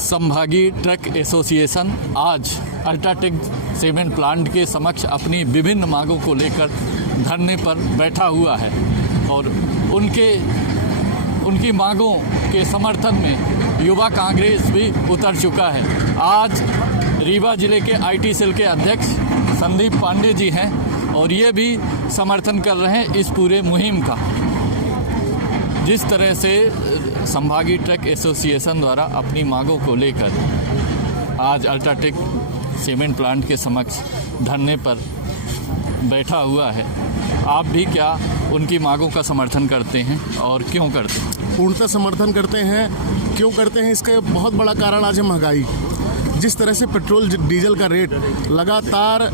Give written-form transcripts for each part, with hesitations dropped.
संभागीय truck association आज UltraTech cement plant के समक्ष अपनी विभिन्न मांगों को लेकर धरने पर बैठा हुआ है और उनकी मांगों के समर्थन में युवा कांग्रेस भी उतर चुका है। आज रीवा जिले के आईटी सेल के अध्यक्ष संदीप पांडे जी हैं और ये भी समर्थन कर रहे हैं इस पूरे मुहिम का। जिस तरह से संभागीय ट्रक एसोसिएशन द्वारा अपनी मांगों को लेकर आज अल्ट्राटेक सीमेंट प्लांट के समक्ष धरने पर बैठा हुआ है, आप भी क्या उनकी मांगों का समर्थन करते हैं और क्यों करते हैं? पूर्णतः समर्थन करते हैं। क्यों करते हैं, इसका बहुत बड़ा कारण आज है महंगाई। जिस तरह से पेट्रोल डीजल का रेट लगातार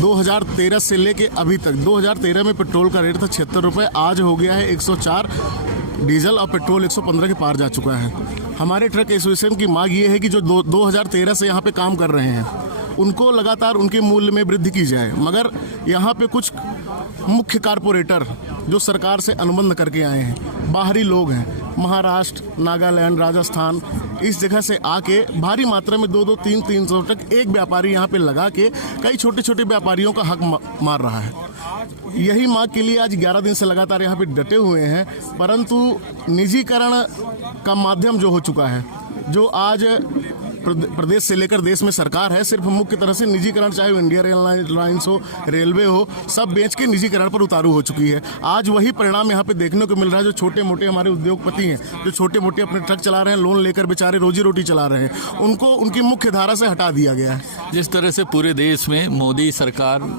2013 से लेके अभी तक, 2013 में पेट्रोल का रेट था 76 रुपये, आज हो गया है 104। डीजल और पेट्रोल 115 के पार जा चुका है। हमारे ट्रक एसोसिएशन की मांग ये है कि जो 2013 से यहाँ पे काम कर रहे हैं उनको लगातार उनके मूल्य में वृद्धि की जाए, मगर यहाँ पे कुछ मुख्य कारपोरेटर जो सरकार से अनुबंध करके आए हैं, बाहरी लोग हैं, महाराष्ट्र, नागालैंड, राजस्थान, इस जगह से आके भारी मात्रा में 2-2, 300 तक एक व्यापारी यहाँ पे लगा के कई छोटे छोटे व्यापारियों का हक मार रहा है। यही मांग के लिए आज 11 दिन से लगातार यहाँ पे डटे हुए हैं, परंतु निजीकरण का माध्यम जो हो चुका है, जो आज प्रदेश से लेकर देश में सरकार है, सिर्फ मुख्य तरह से निजीकरण, चाहे वो इंडियन एयरलाइंस हो, रेलवे हो, सब बेच के निजीकरण पर उतारू हो चुकी है। आज वही परिणाम यहाँ पे देखने को मिल रहा है। जो छोटे मोटे हमारे उद्योगपति हैं, जो छोटे मोटे अपने ट्रक चला रहे हैं, लोन लेकर बेचारे रोजी रोटी चला रहे हैं, उनको उनकी मुख्य धारा से हटा दिया गया है। जिस तरह से पूरे देश में मोदी सरकार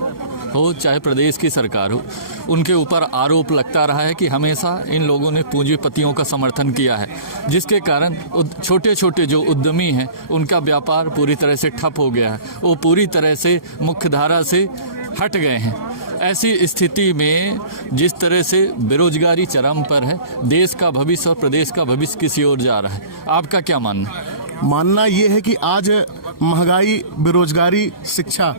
हो चाहे प्रदेश की सरकार हो, उनके ऊपर आरोप लगता रहा है कि हमेशा इन लोगों ने पूंजीपतियों का समर्थन किया है, जिसके कारण छोटे छोटे जो उद्यमी हैं उनका व्यापार पूरी तरह से ठप हो गया है, वो पूरी तरह से मुख्य धारा से हट गए हैं। ऐसी स्थिति में जिस तरह से बेरोजगारी चरम पर है, देश का भविष्य और प्रदेश का भविष्य किसी ओर जा रहा है, आपका क्या मानना ये है कि आज महंगाई, बेरोजगारी, शिक्षा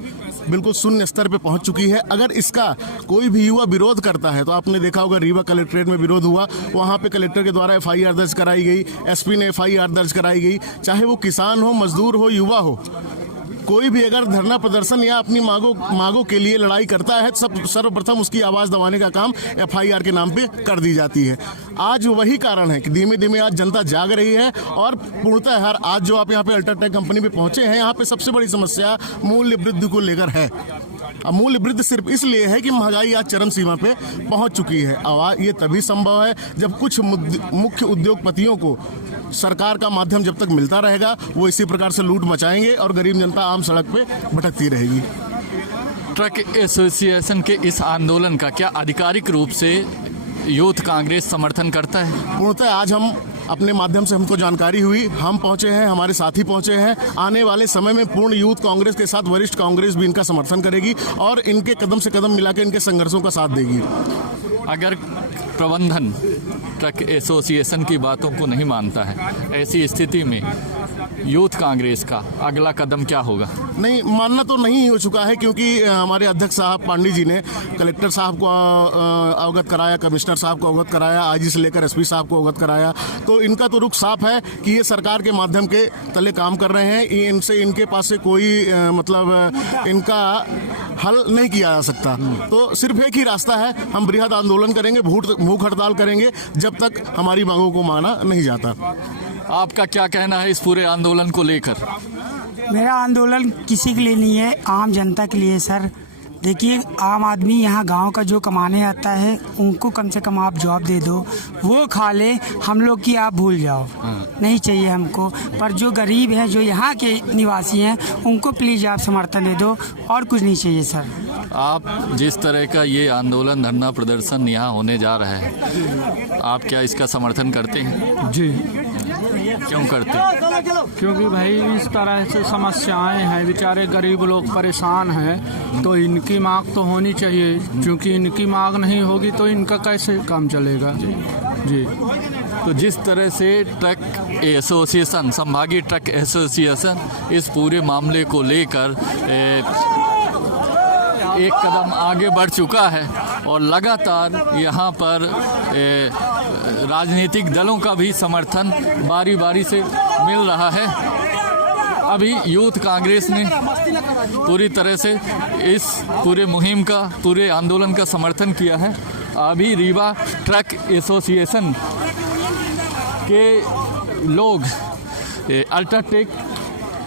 बिल्कुल शून्य स्तर पे पहुंच चुकी है। अगर इसका कोई भी युवा विरोध करता है, तो आपने देखा होगा रीवा कलेक्ट्रेट में विरोध हुआ, वहां पे कलेक्टर के द्वारा एफआईआर दर्ज कराई गई, एसपी ने एफआईआर दर्ज कराई गई। चाहे वो किसान हो, मजदूर हो, युवा हो, कोई भी अगर धरना प्रदर्शन या अपनी मांगों के लिए लड़ाई करता है, सर्वप्रथम उसकी आवाज़ दबाने का काम एफआईआर के नाम पे कर दी जाती है। आज वही कारण है कि धीमे धीमे आज जनता जाग रही है और पूर्णतः आज जो आप यहाँ पे अल्ट्राटेक कंपनी पे पहुंचे हैं, यहाँ पे सबसे बड़ी समस्या मूल्य वृद्धि को लेकर है। अब मूल्य वृद्धि सिर्फ इसलिए है कि महंगाई आज चरम सीमा पे पहुंच चुकी है। आवाज ये तभी संभव है जब कुछ मुख्य उद्योगपतियों को सरकार का माध्यम जब तक मिलता रहेगा, वो इसी प्रकार से लूट मचाएंगे और गरीब जनता आम सड़क पे भटकती रहेगी। ट्रक एसोसिएशन के इस आंदोलन का क्या आधिकारिक रूप से यूथ कांग्रेस समर्थन करता है? पूर्णतः आज हम अपने माध्यम से हमको जानकारी हुई, हम पहुंचे हैं, हमारे साथी पहुंचे हैं। आने वाले समय में पूर्ण यूथ कांग्रेस के साथ वरिष्ठ कांग्रेस भी इनका समर्थन करेगी और इनके कदम से कदम मिलाकर इनके संघर्षों का साथ देगी। अगर प्रबंधन ट्रक एसोसिएशन की बातों को नहीं मानता है, ऐसी स्थिति में यूथ कांग्रेस का अगला कदम क्या होगा? नहीं, मानना तो नहीं हो चुका है, क्योंकि हमारे अध्यक्ष साहब पांडे जी ने कलेक्टर साहब को अवगत कराया, कमिश्नर साहब को अवगत कराया, आईजी से लेकर एसपी साहब को अवगत कराया। तो इनका तो रुख साफ है कि ये सरकार के माध्यम के तले काम कर रहे हैं। इनसे इनके पास से कोई इनका हल नहीं किया जा सकता। तो सिर्फ एक ही रास्ता है, हम बृहद आंदोलन करेंगे, भूख हड़ताल करेंगे, जब तक हमारी मांगों को माना नहीं जाता। आपका क्या कहना है इस पूरे आंदोलन को लेकर? मेरा आंदोलन किसी के लिए नहीं है, आम जनता के लिए सर। देखिए, आम आदमी यहाँ गांव का जो कमाने आता है, उनको कम से कम आप जॉब दे दो, वो खा ले, हम लोग की आप भूल जाओ, नहीं चाहिए हमको। पर जो गरीब हैं, जो यहाँ के निवासी हैं, उनको प्लीज़ आप समर्थन दे दो, और कुछ नहीं चाहिए सर। आप जिस तरह का ये आंदोलन, धरना प्रदर्शन यहाँ होने जा रहा है, आप क्या इसका समर्थन करते हैं? जी। क्यों करते हैं? क्योंकि भाई इस तरह से समस्याएं हैं, बेचारे गरीब लोग परेशान हैं, तो इनकी मांग तो होनी चाहिए, क्योंकि इनकी मांग नहीं होगी तो इनका कैसे काम चलेगा। जी। तो जिस तरह से ट्रक एसोसिएशन, संभागीय ट्रक एसोसिएशन इस पूरे मामले को लेकर एक कदम आगे बढ़ चुका है और लगातार यहाँ पर राजनीतिक दलों का भी समर्थन बारी बारी से मिल रहा है। अभी यूथ कांग्रेस ने पूरी तरह से इस पूरे मुहिम का, पूरे आंदोलन का समर्थन किया है। अभी रीवा ट्रक एसोसिएशन के लोग अल्ट्राटेक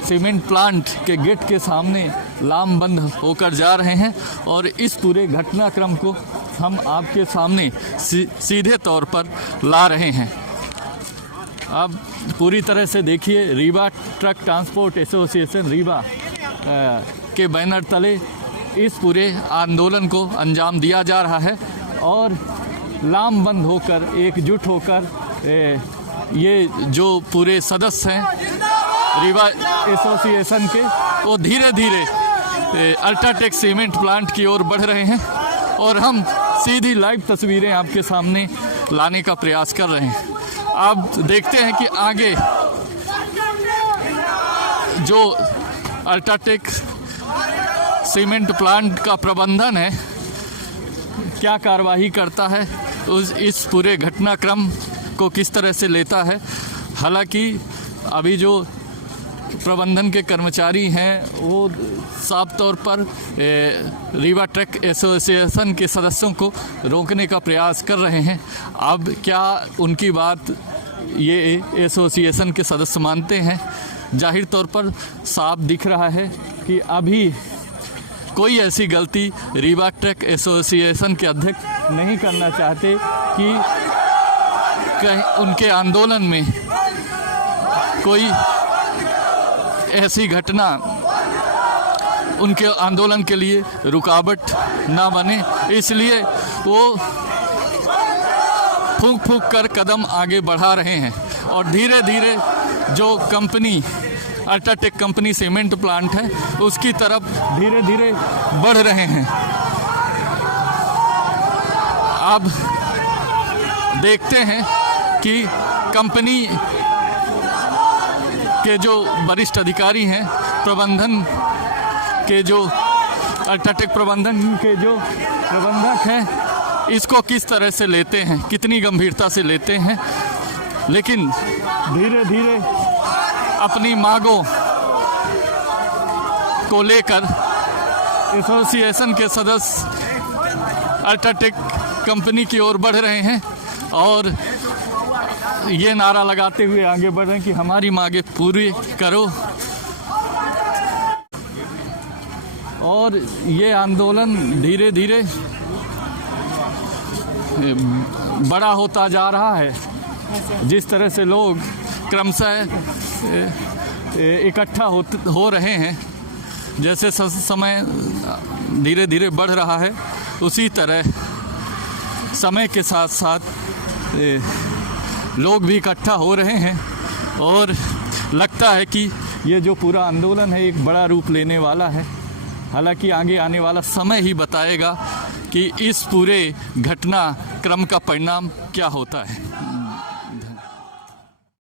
सीमेंट प्लांट के गेट के सामने लामबंद होकर जा रहे हैं और इस पूरे घटनाक्रम को हम आपके सामने सीधे तौर पर ला रहे हैं। अब पूरी तरह से देखिए, Rewa truck transport association Rewa के बैनर तले इस पूरे आंदोलन को अंजाम दिया जा रहा है और लामबंद होकर, एकजुट होकर ये जो पूरे सदस्य हैं रीवा एसोसिएशन के, वो धीरे धीरे अल्ट्राटेक सीमेंट प्लांट की ओर बढ़ रहे हैं और हम सीधी लाइव तस्वीरें आपके सामने लाने का प्रयास कर रहे हैं। अब देखते हैं कि आगे जो अल्ट्राटेक सीमेंट प्लांट का प्रबंधन है क्या कार्रवाई करता है, इस पूरे घटनाक्रम को किस तरह से लेता है। हालांकि अभी जो प्रबंधन के कर्मचारी हैं वो साफ तौर पर रीवा ट्रक एसोसिएशन के सदस्यों को रोकने का प्रयास कर रहे हैं। अब क्या उनकी बात ये एसोसिएशन के सदस्य मानते हैं? जाहिर तौर पर साफ दिख रहा है कि अभी कोई ऐसी गलती रीवा ट्रक एसोसिएशन के अध्यक्ष नहीं करना चाहते कि कहीं उनके आंदोलन में कोई ऐसी घटना उनके आंदोलन के लिए रुकावट ना बने, इसलिए वो फूंक फूंक कर कदम आगे बढ़ा रहे हैं और धीरे धीरे जो company UltraTech company cement plant है उसकी तरफ धीरे धीरे बढ़ रहे हैं। अब देखते हैं कि कंपनी के जो वरिष्ठ अधिकारी हैं, प्रबंधन के जो अल्ट्राटेक प्रबंधन के जो प्रबंधक हैं, इसको किस तरह से लेते हैं, कितनी गंभीरता से लेते हैं। लेकिन धीरे धीरे अपनी मांगों को लेकर एसोसिएशन के सदस्य अल्ट्राटेक कंपनी की ओर बढ़ रहे हैं और ये नारा लगाते हुए आगे बढ़ रहे हैं कि हमारी मांगे पूरी करो। और ये आंदोलन धीरे धीरे बड़ा होता जा रहा है। जिस तरह से लोग क्रमशः इकट्ठा हो रहे हैं, जैसे समय धीरे धीरे बढ़ रहा है, उसी तरह समय के साथ साथ लोग भी इकट्ठा हो रहे हैं और लगता है कि ये जो पूरा आंदोलन है एक बड़ा रूप लेने वाला है। हालांकि आगे आने वाला समय ही बताएगा कि इस पूरे घटनाक्रम का परिणाम क्या होता है।